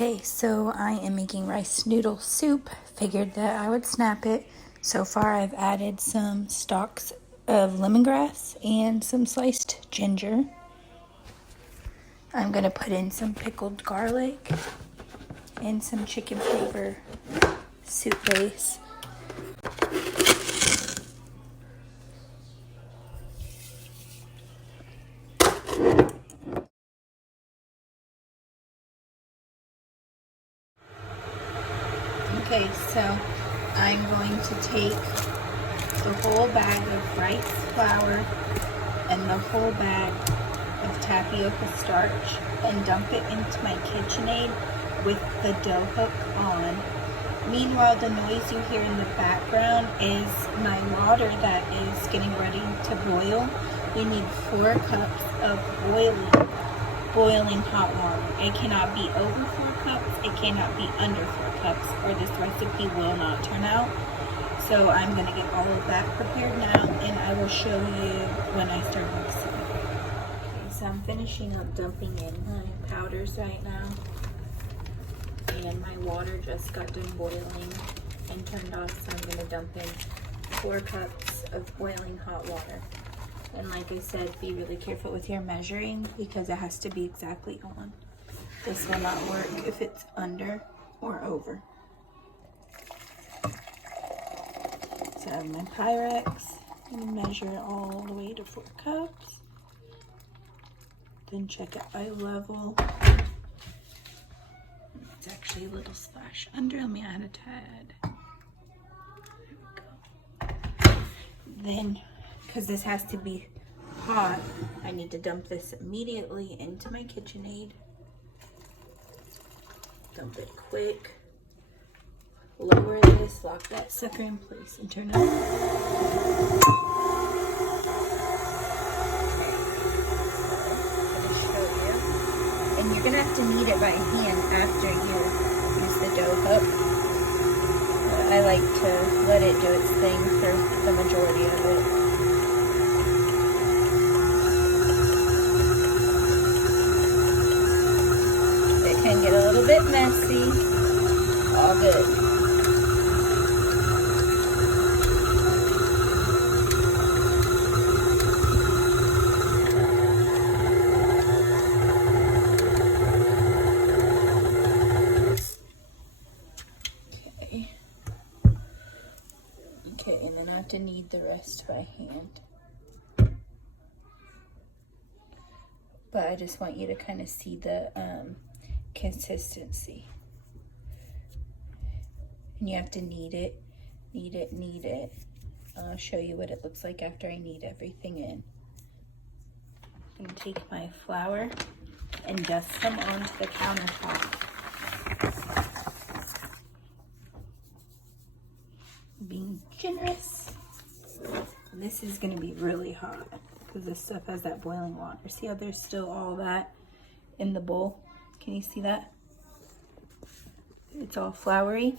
Okay, so I am making rice noodle soup. Figured that I would snap it. So far I've added some stalks of lemongrass and some sliced ginger. I'm going to put in some pickled garlic and some chicken flavor soup base. Okay, so I'm going to take the whole bag of rice flour and the whole bag of tapioca starch and dump it into my KitchenAid with the dough hook on. Meanwhile, the noise you hear in the background is my water that is getting ready to boil. We need 4 cups of boiling hot water. It cannot be over 4 cups, it cannot be under 4 cups, or this recipe will not turn out. So I'm going to get all of that prepared now, and I will show you when I start mixing. Okay, so I'm finishing up dumping in my powders right now, and my water just got done boiling and turned off, so I'm going to dump in 4 cups of boiling hot water. And like I said, be really careful with your measuring because it has to be exactly on. This will not work if it's under or over. So I have my Pyrex and measure all the way to 4 cups. Then check it by level. It's actually a little splash under. Let me add a tad. There we go. Then, because this has to be hot, I need to dump this immediately into my KitchenAid. Dump it quick. Lower this, lock that sucker in place, and turn it on. And you're gonna have to knead it by hand after you use the dough hook. But I like to let it do its thing for the majority of it. It can get a little bit messy. All good. Okay, and then I have to knead the rest by hand. But I just want you to kind of see the consistency. And you have to knead it, knead it, knead it. I'll show you what it looks like after I knead everything in. I'm going to take my flour and dust some onto the countertop. Being generous. And this is going to be really hot because this stuff has that boiling water. See how there's still all that in the bowl? Can you see that? It's all floury.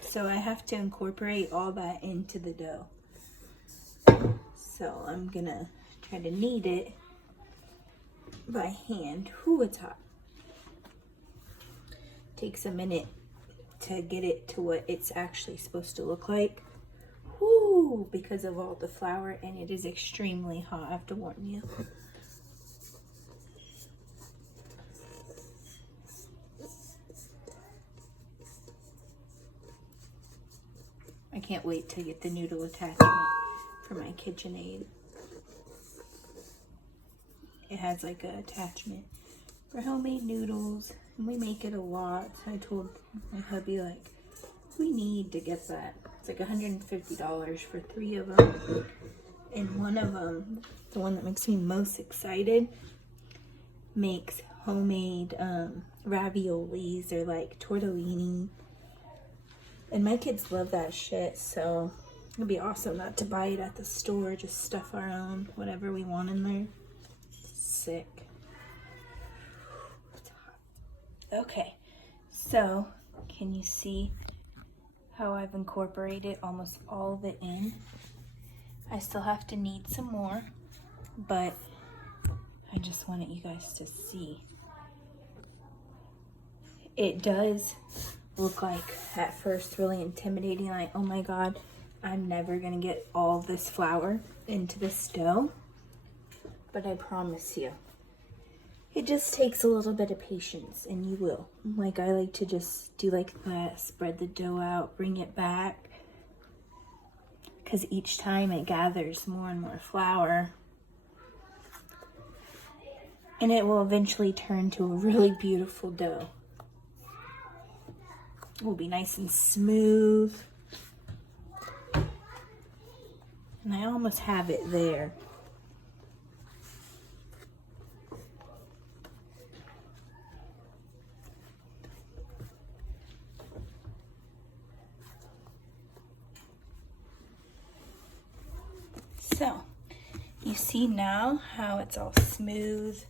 So I have to incorporate all that into the dough. So I'm going to try to knead it by hand. Ooh, it's hot. Takes a minute to get it to what it's actually supposed to look like. Whoo, because of all the flour, and it is extremely hot, I have to warn you. I can't wait to get the noodle attachment for my KitchenAid. It has like an attachment for homemade noodles, and we make it a lot. So I told my hubby, like, we need to get that. It's like $150 for 3 of them. And one of them, the one that makes me most excited, makes homemade raviolis or like tortellini. And my kids love that shit, so it'd be awesome not to buy it at the store, just stuff our own, whatever we want in there. Sick. It's hot. Okay, so can you see how I've incorporated almost all of it in? I still have to knead some more, but I just wanted you guys to see it does look like at first really intimidating, like, oh my God, I'm never gonna get all this flour into this dough. But I promise you, it just takes a little bit of patience, and you will. Like, I like to just do like that, spread the dough out, bring it back, because each time it gathers more and more flour, and it will eventually turn to a really beautiful dough. It will be nice and smooth. And I almost have it there. So, you see now how it's all smooth.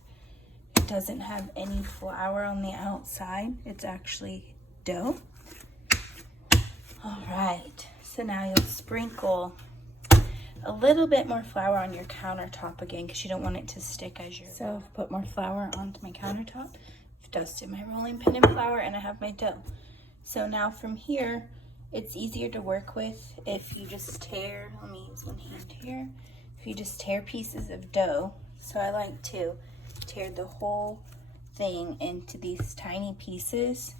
It doesn't have any flour on the outside. It's actually dough. All right, so now you'll sprinkle a little bit more flour on your countertop again, because you don't want it to stick as you're. So I've put more flour onto my countertop. I've dusted my rolling pin in flour, and I have my dough. So now from here, it's easier to work with if you just tear, let me use one hand here, if you just tear pieces of dough. So I like to tear the whole thing into these tiny pieces.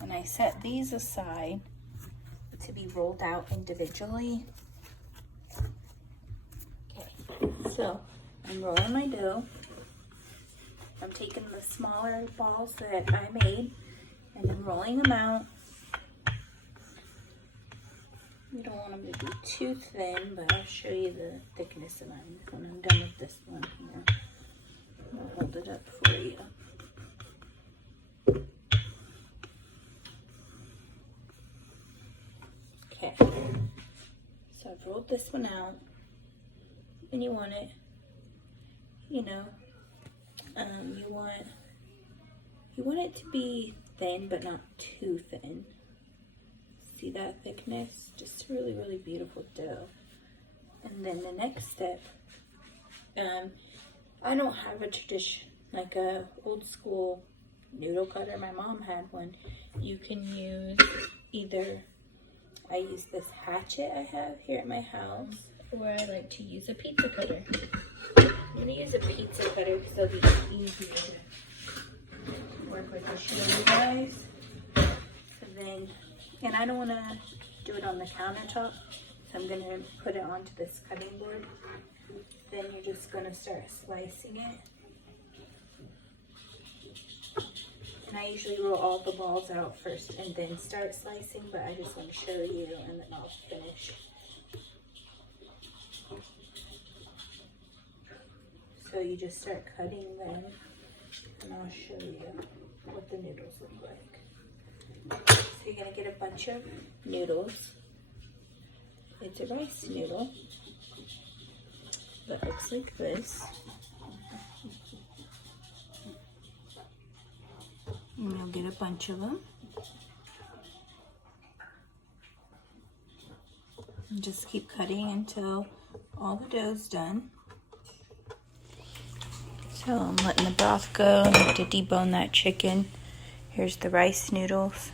And I set these aside to be rolled out individually. Okay, so I'm rolling my dough. I'm taking the smaller balls that I made and I'm rolling them out. You don't want them to be too thin, but I'll show you the thickness of mine when I'm done with this one here. I'll hold it up for you. Okay, so I've rolled this one out, and you want it, you know, you want it to be thin, but not too thin. See that thickness? Just really, really beautiful dough. And then the next step, I don't have a tradition, like a old school noodle cutter. My mom had one. You can use either, I use this hatchet I have here at my house, or I like to use a pizza cutter. I'm gonna use a pizza cutter because it'll be easier to work with and show you guys. And I don't want to do it on the countertop, so I'm going to put it onto this cutting board. Then you're just going to start slicing it. And I usually roll all the balls out first and then start slicing, but I just want to show you and then I'll finish. So you just start cutting them and I'll show you what the noodles look like. So you're going to get a bunch of noodles. It's a rice noodle that looks like this. And you'll get a bunch of them. And just keep cutting until all the dough's done. So I'm letting the broth go. I need to debone that chicken. Here's the rice noodles.